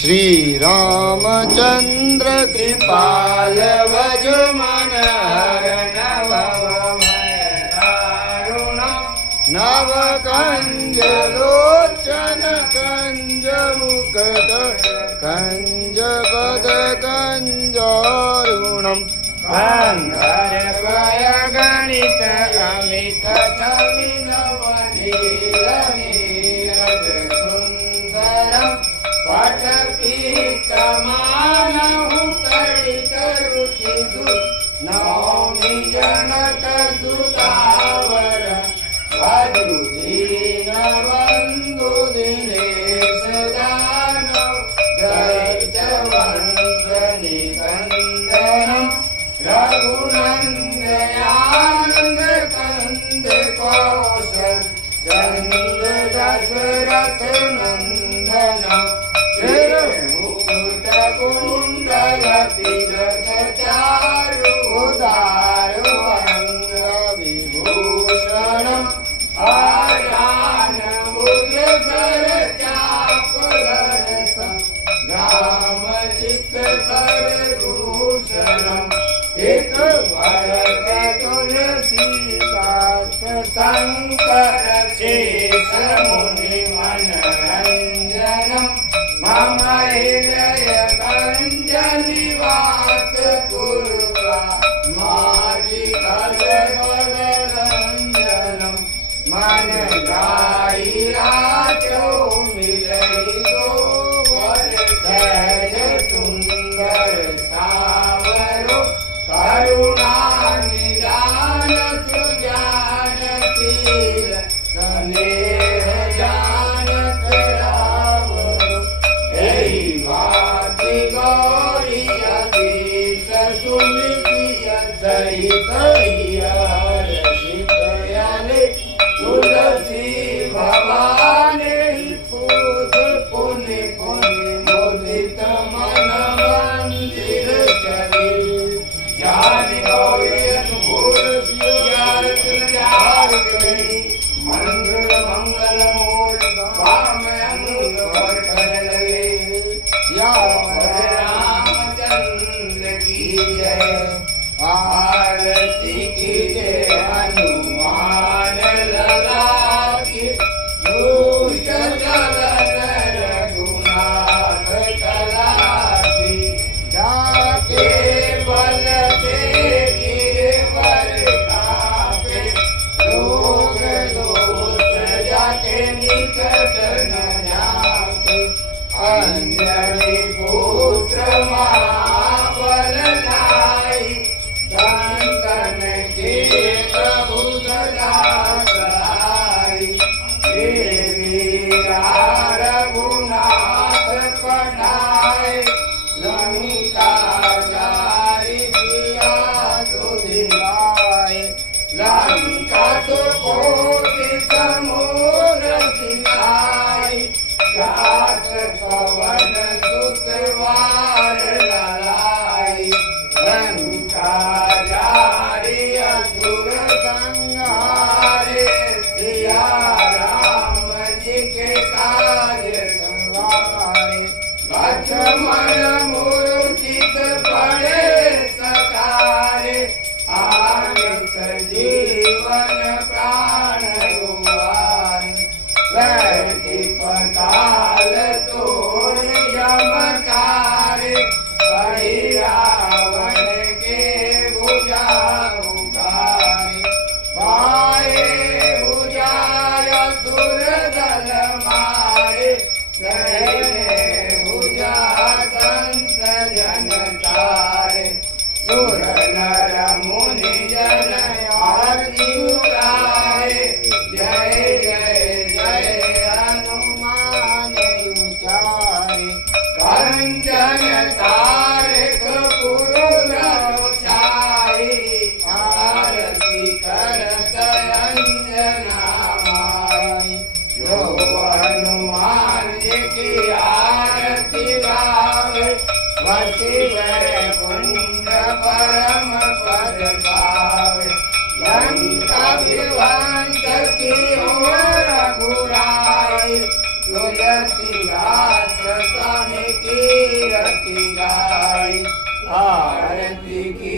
श्री रामचंद्र कृपाल भज मन हर नव कंज लोचन कंज मुकुट कंज पद कंजारुणम अंगर वय गणित अमित छवि नवनील नीरज सुंदरम पटपीतमानहु तडित रुचिसु नौमि जनक सुतावर वधुदीन बंधु दिनेश दानव दैत्य वंश निकंदनम रघुनंदयानंद कंद कौशल चंद दशरथ नंदनम मुकुट कुंडल तिलक चारु उदारु अंग विभूषणम आजान मुख सर चाप दर्शन राम चित कर भूषणम एक भरत तुलसीदास शंकर शेष मुनि मनरंजनम मम हृदय कंज निवास कुरुका माधि कलरंजनम मन गाई राजो मिलई गो वर सहज सुंदर सावरो करुणा निदान सुजान शील स्नेह जानत रावरो एहि भांति गौरी अधीश सुनिधिय सहित हर्षित यले तुलसी भवानी पूज पुनि पुनि मुदित मन मंदिर चली ज्ञान गौरी अनुभूत ज्ञान तुलजार गई मंगल मंगल मूल वाम अंग पर कर लगे श्याम रामचंद्र की जय आरती की जय हनुमान लला की दुष्ट जलन रघुनाथ कला की जाके बल से गिरवर कापे लोग दोष जाके निकट न जाके अंजलि पुत्र महाबल लाई संतन के प्रभु सदा सहाय देवी रघुनाथ पढ़ाए लंका जारी किया सुधिलाए लंका तो कोटि समूर सिखाई जात पवन सुतवार ललाई लंका जारी असुर संहारे सिया राम जी के काज सवारे लक्ष्मण मूर्छित पड़े सकारे आगे सजीवन प्राण गुवारे बैठी पताल तोड़ यमकारे हरि रावण के भुजा उतारे पाए भुजा असुर दल मारे कहने भुजा संत जन तारे सुर नर मुनि जन आरती उतारे जय जय जय हनुमान उचारे कंचन तारक पुरुष छाई आरती करत अंजना माई जो हनुमान जी की आरती गावे वसी वैकुंठ परम पद पावे लंका विध्वंस की ओर रघुराई तुलसीदास स्वामी की आरती गाई आरती की